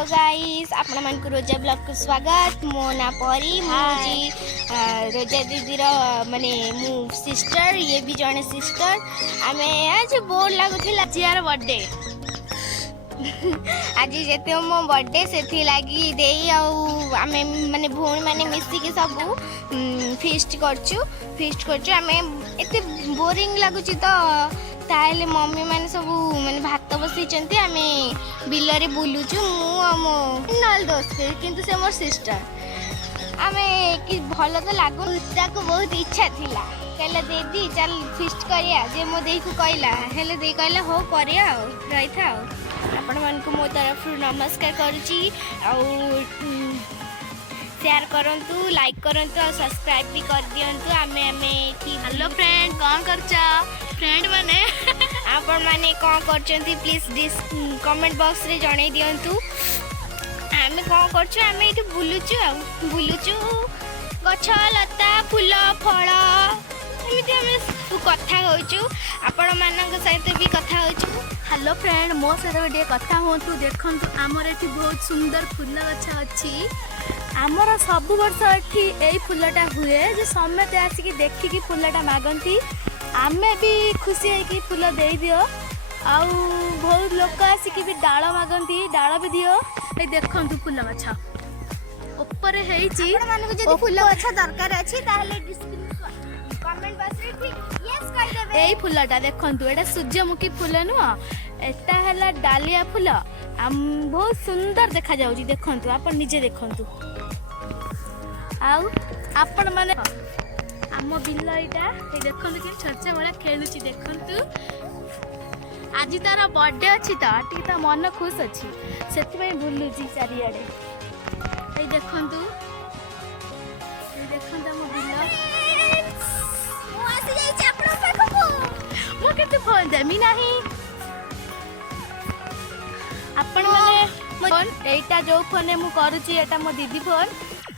Hello guys आपण मन को रोजा ब्लॉग को स्वागत। मो ना परी मुजी रोजा दीदी माने मु सिस्टर ये भी जने सिस्टर आमे आज बोर लागुथिला जियार बर्थडे आज जेते मो बर्थडे सेथि लागी देई आमे माने भोन माने मिसी के सब फीस्ट करछु आमे एते बोरिंग लागुची तो ताले मम्मी माने सब माने भात बसैचंती आमे बिलरे बुलुचु मु नल दोस्त किंतु से मोर सिस्टर आमे कि भलो तो लागु ताको बहुत इच्छा थिला कहला दीदी चल फीस्ट करिया जे मो देई को कहला हेले देई कहला हो करिया रही था आपण मन को मो तरफ नमस्कार करूची शेयर करंतु लाइक करंतु और सब्सक्राइब भी कर दियंतु आमे की हेलो फ्रेंड कौन करचा फ्रेंड माने आपण माने कौन करचंती प्लीज कमेंट बॉक्स रे जणे दियंतु आमे कौन करछु आमे इति बुलुचु गछ लता फूल फल एमिति आमे कथा होचु आपण मानक सहित भी कथा होचु। हेलो फ्रेंड मो सहित गोटे कथा होतु देखंतु आमर एठी बहुत सुंदर फूल गछ अछि आमर सब वर्ष एठी एई फूलटा हुए जे समते आसी देखिकी फूलटा मागंती आमे भी खुशी है कि फूल दे दियो आउ बहुत लोक आसिकी भी डाल मागंती डाल भी दियो ए देखंतु फूल गछ ऊपर हेची आपण मानको जदी फूल गछ दरकार अछि ताले कमेंट बॉक्स रे ठीक यस कहि देबे। एई फूलटा देखंतु एटा सूर्यमुखी फूल नुआ एटा हला डालिया फूल बहुत सुंदर देखा जाउची देखंतु आपण निजे देखंतु आउ आपण माने आम बिल यहाँ देखते कि छोटे बड़ा खेलुची देखु आज तार बर्थडे अच्छी तो टी तो मन खुश अच्छी से बुलूची चारिआडे ये देखु आम बिल फोन देमी नहीं आपण मैंने एटा जो फोन मु करुची एटा मो दीदी फोन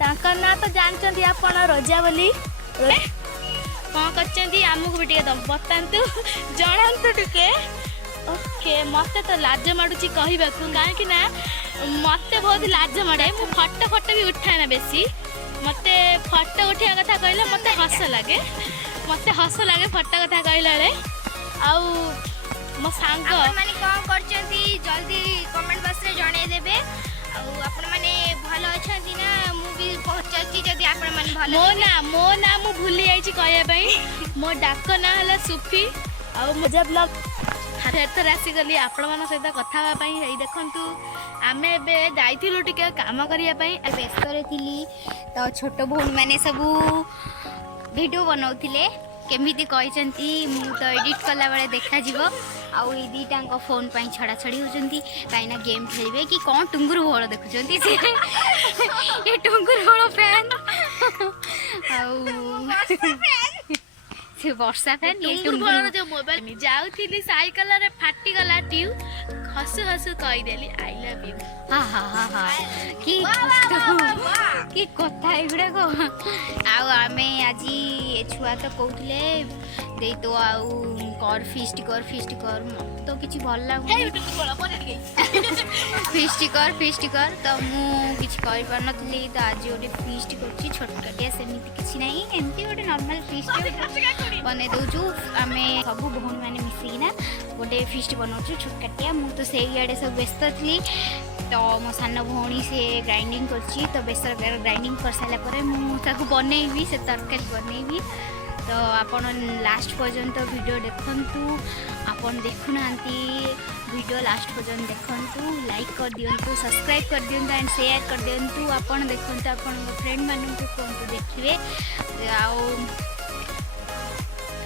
ताकर ना तो जानचंदी आपण रोजा बोली कौन करचंदी आमको भी बतातु जनातु टिके ओके मत तो लाज माडुची कहबाकू काहे ना मत बहुत लाज माडे मु फोटो भी उठाए ना बेसी मत फोटो उठा कथा कहले मत हस लगे फोटो कथा कहले आउ मो सांग माने कौन करचंदी जल्दी कमेंट बॉक्स रे जणे देबे आपण माने भलो अछंती ना मु भी पहुंचची जदी आपण माने भलो मो ना मु भूली जाईची कहया पई मो डाक ना हला सुफी आ मजा ब्लॉग थर आसी गली आपण मन सहित कथा बा पई एई देखंतु आमे बे जाइथिलु टिके काम करिया पई व्यस्त रे थिली तो छोट भौन माने सब वीडियो बनाउथिले केमिति कहचंती मु तो एडिट कला बेले देखा जीवो आउ ई दीटा फोन पाई छड़ा छड़ी होचंती काइना गेम खेलबे कि कोन टुंगुर होळ देखुचंती से ये टुंगुर होळ फैन आउ से वर्षा फैन ये टुंगुर होळ जो मोबाइल में जाउथिली साइकिल रे फाटी गला ट्यू हसु कहि देली आई लव यू हा कि कथा एगुड़ा को आउ आमे आज छुआ तो कहते दे तो आउ कर फीस्ट कर तो किसी भल लगुनी फीस्ट कर तो मुझे करी तो आज गोटे फीस्ट कर छोटे सेमती किसी ना एमती गोटे नॉर्मल फीस्ट बन दौचु आम सब भौन मैंने मिसिकिना गोटे फीस्ट बनाऊँ छोटकाटिया मुझे तो से आड़े सब व्यस्त थी तो मो सान भौणी से ग्राइंडिंग करची तो बेसर ग्राइंडिंग कर सारापर मुझे बनईबी से तरकारी बनईबी तो आपण लास्ट पर्यंत वीडियो देखंतु आपण देखुना वीडियो लास्ट पर्यंत देखंतु लाइक कर दियंतु सब्सक्राइब कर दियंतु एंड शेयर कर दियंतु आपण देखंतु आपण फ्रेंड मानन को कोन देखिए आउ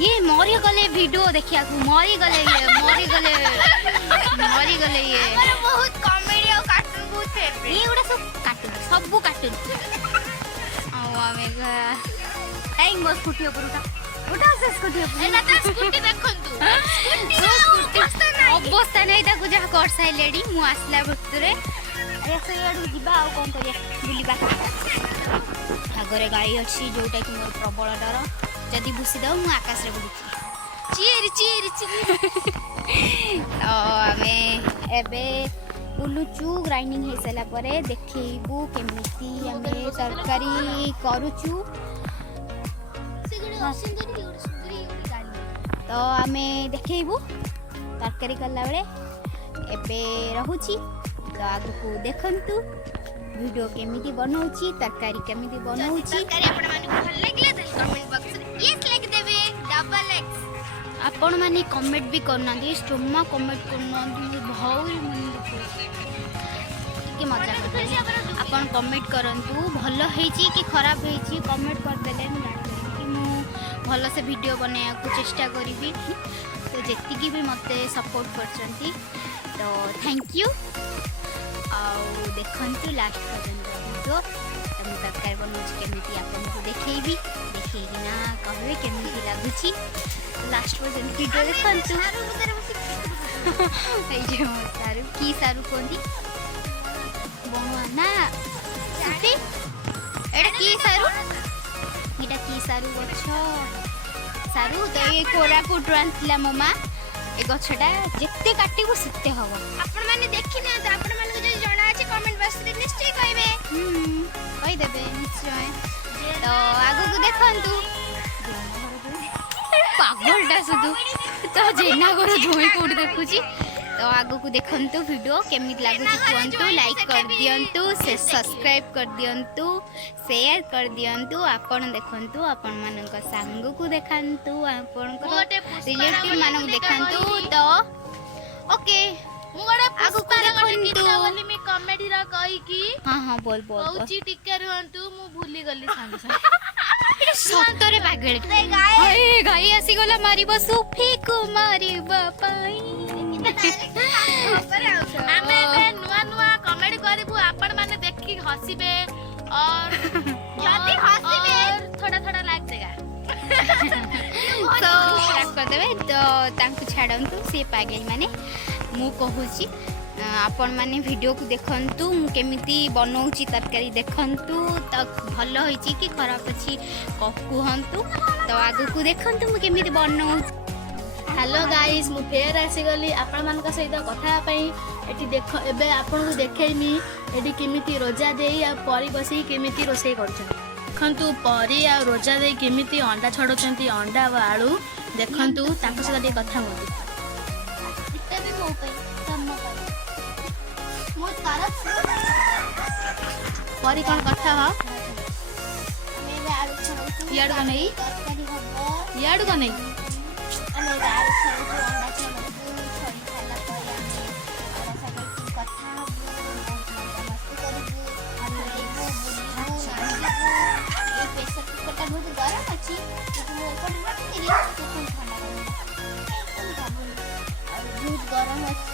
ये मरी गले वीडियो देखिया को मरी गले ये बहुत कॉमेडी और कार्टून बहुत फेवरेट ये उडा सब कार्टून आ आमेगा आई मो स्कूटी उठा से स्कूटी एना त स्कूटी देखंतु स्कूटी अवस्था नहीं ताकू जा कर साइलेडी मु आसला भक्तरे ऐसे याडू जीवा आ कोन करिया बुलीबा आगरे गाड़ी अछि जोटा कि मोर प्रबल डर जदि भूसी दो मु आकाश रे बुलुची चीर तो आमे एबे बुलुचु ग्राइंडिंग हो सारा पर देखू केमी आम तरकारी करुचु तो आम देखू तरकारी कला बेले एबे रहूची तो आगु को देखंतु वीडियो केमिति बनाउची तरकारी केमिति बनाउची तरकारी आपण माने भल लागले त कमेंट बॉक्स रे यस लिख देबे डबल एक्स आपण माने कमेंट भी करना दी स्टोमा कमेंट करना दी भौरी मन के मजा कर आपण कमेंट करंतु भल हेची कि खराब हेची कमेंट कर देले हम जान कि मु भल से वीडियो बनाया को चेष्टा करिवि तो जेतिकी भी मते सपोर्ट करचंती तो थैंक यू आउ देखंतु लास्ट पर्यंत वीडियो तम तरकारी बनौछि केमिति आपनको देखैबी देखैना कहबे केमिति लागुछि लास्ट पर्यंत वीडियो देखंतु ए जे मो सारू की सारू कोंदी बनवा ना सुती एटा की सारू गछ सारू तो ये कोरापुट रांतला ममा ए गछटा जेते काटिबो सेते हबो आपण माने देखि ना त आपण माने जे जणा अछि कमेंट बॉक्स रे निश्चय कहबे कहि देबे निश्चय तो आगु को देखंतु पागलटा सुदु तो जेना घर जोई कोड देखुची तो आगु को देखंतु वीडियो केमित लागुची कोंतु लाइक कर दियंतु से सब्सक्राइब कर दियंतु शेयर कर दियंतु आपण देखंतु आपण मानक संग को देखंतु आपण को रिलेटिव मानक देखंतु तो ओके मु गोटे आगु को देखंतु बोली मी कॉमेडी रा कहि की हां बोल कहूची टिके रहंतु मु भूली गली संग संग सतरे पागल ए गाई आसी गला मारी बसु फेक मारी बापाई आमे बे नुआ नुआ कमेडी करबू आपण माने देखि हसीबे और जदी हसीबे और थोड़ा थोड़ा लाग देगा तो स्टार्ट कर देबे तो तांकु छाडंतु से पागल माने मु कहूची आपण माने वीडियो को देखंतु मु केमिति बनौची तरकारी देखंतु तो भल होईची कि खराब अछि कहंतु तो आगु को देखंतु मु केमिति बनौची हेलो गाइस मु फेर आसी गली आपण मान का सहित कथा पई एटी देख एबे आपण को देखेमी एटी केमिति रोजा देई आ परी बसी केमिति रोसई करछन देखंतु परी आ रोजा देई केमिति अंडा छडोचंती अंडा व आलू देखंतु ताको सहित कथा होती इते भी मो पे तम पे मो तरफ परी कोन कथा ह हमें आलू छडोचु याड को नहीं तरकारी हबो याड को नहीं आलू छडोचु अंडा छडोचु छोड़ी खाला पर आमे और सब की कथा मस्ती करबू हम लेबू ये प्रेशर कुकर टा बहुत गरम अछि तो मो ऊपर रख देली तो ठंडा बहुत गरम अछि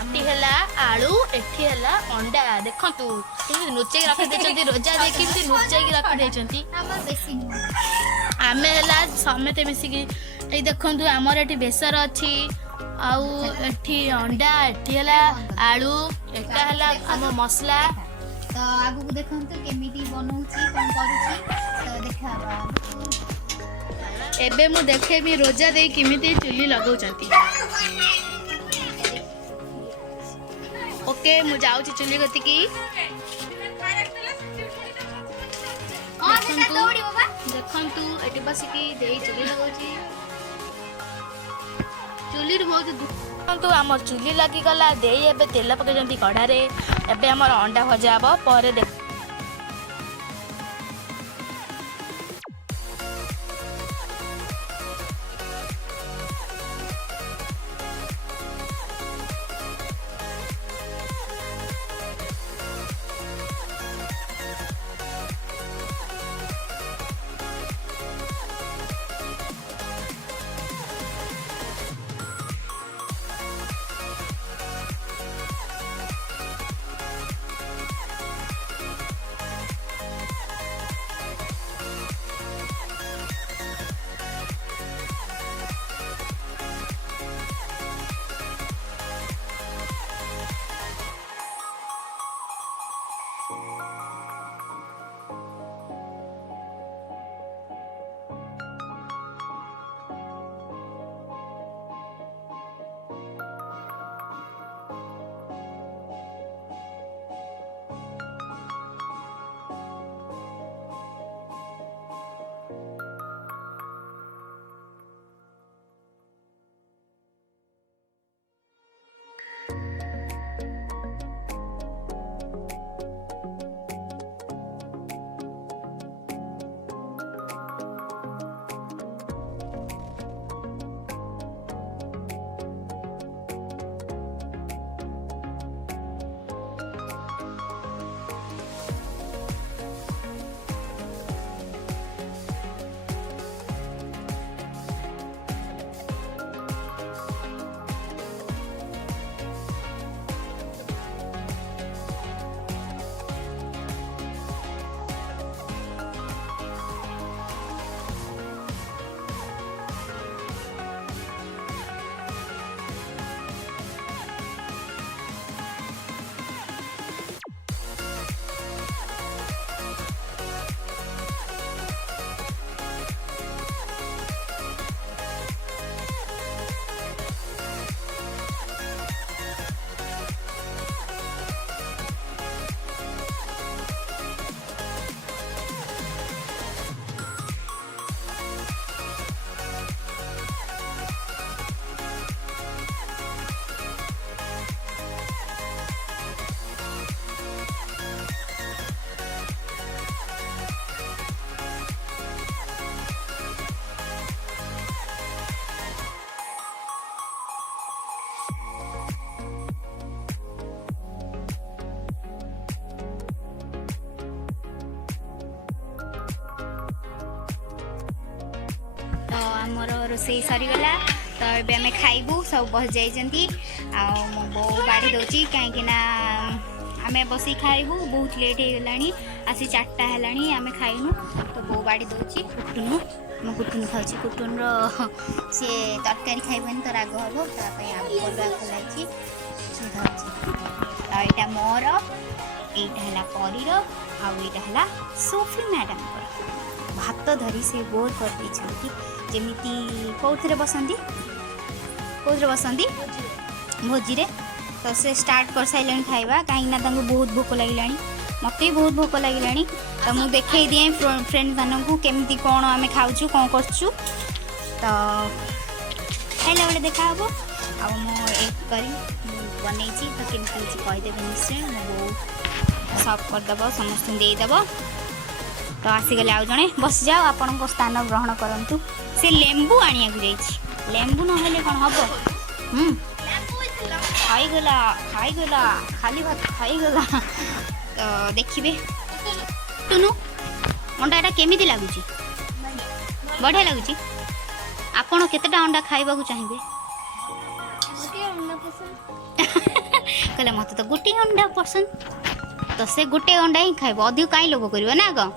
एठी हला आलू एठी हला अंडा देखंतु तुम नुचे रख देचंती रोजा दे किमती नुचे रख देचंती हमर बेसी आमे हला समेते मिसी की ए देखंतु हमर एठी बेसर अछि आउ एठी अंडा एठी हला आलू एटा हला हम मसला तो आगु को देखंतु केमिति बनौची कोन करूची तो देखाबा एबे मु देखेबी रोजा दे किमिति चुली लगाउचंती ओके मु जाउची चुली गति की देखंतु एटी बसिकी देई चुली लगाउची चुली रे बहुत देखंतु हमर चुली लागि गला देई एबे तेल पकेजंती कढ़ा रे एबे हमर अंडा भजा हबो परे देख आमर रोसई सरीगला तो ये आम खाइबू सब बस जाइए मो बो बाड़ी दौची कहीं आम बस खाइबू बहुत लेट हो गला आसी 4टा है आम खाइनु तो बो बाड़ी दौची कुटुनु मो कुटुन खाऊँ कुटुन सी तरकारी खाइबनी तो राग हम तापाई पलुआ खोलाई यहाँ मोर यहाँ है परीर आईटा सोफी मैडम भात धरी से बोर कर जमी कौन बसती भोजी रे तो से स्टार्ट कर सारे खाइबा कहीं बहुत भोक लगे मत भी बहुत भोक लगे तो मुझे देखे दिए फ्रेंड मानक केमती कौन आम खाऊँ कौन करचु तो खाइला बेले देखा हम कर बन तो केमती कहीदेवे निश्चय मो सर्व करदेव समस्त देदेव तो आसीगले आउ जड़े बस जाओ आपण स्थान ग्रहण करूँ से लेंबू आनिया लेंबू ना कौन हम खाईगला खाली भात खाईगला तो देखिए टुनु अंडा एटा केमी लगुच बढ़िया लगुच आपण केतेटा अंडा खाइबा को चाहिए कहले मत तो गोटे अंडा पसंद तो से गोटे अंडा ही खाइब अधिक कहीं लोभ कर ना ग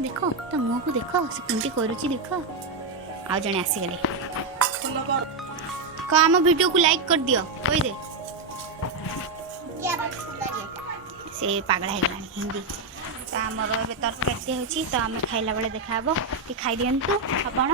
देखो तो मुँह को देख से केमती करुच्ची देख आ जड़े आसीगले आम वीडियो को लाइक कर दियो कही दे से पागला है हिंदी तो आमर ए तरकारी होची तो आम खाइला बेले देखा कि खाई दिंतु आपण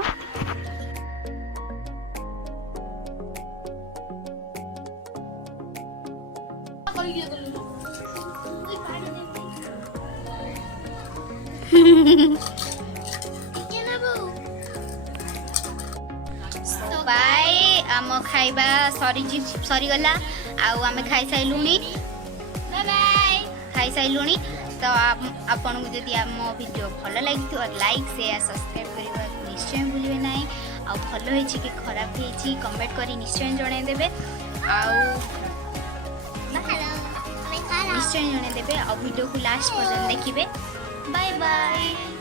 बाय आम खाइबा सरीगला आम खाई सारूनी खाई सारूनी तो आपन को जदि आम वीडियो भल लगी तो लाइक शेयर सब्सक्राइब करने निश्चय भूलिए ना आ भल हो कि खराब हो कमेंट करी निश्चय जनईदेवे निश्चय जनईदेवे आ वीडियो को लास्ट पर्यंत देखिए बाय बाय।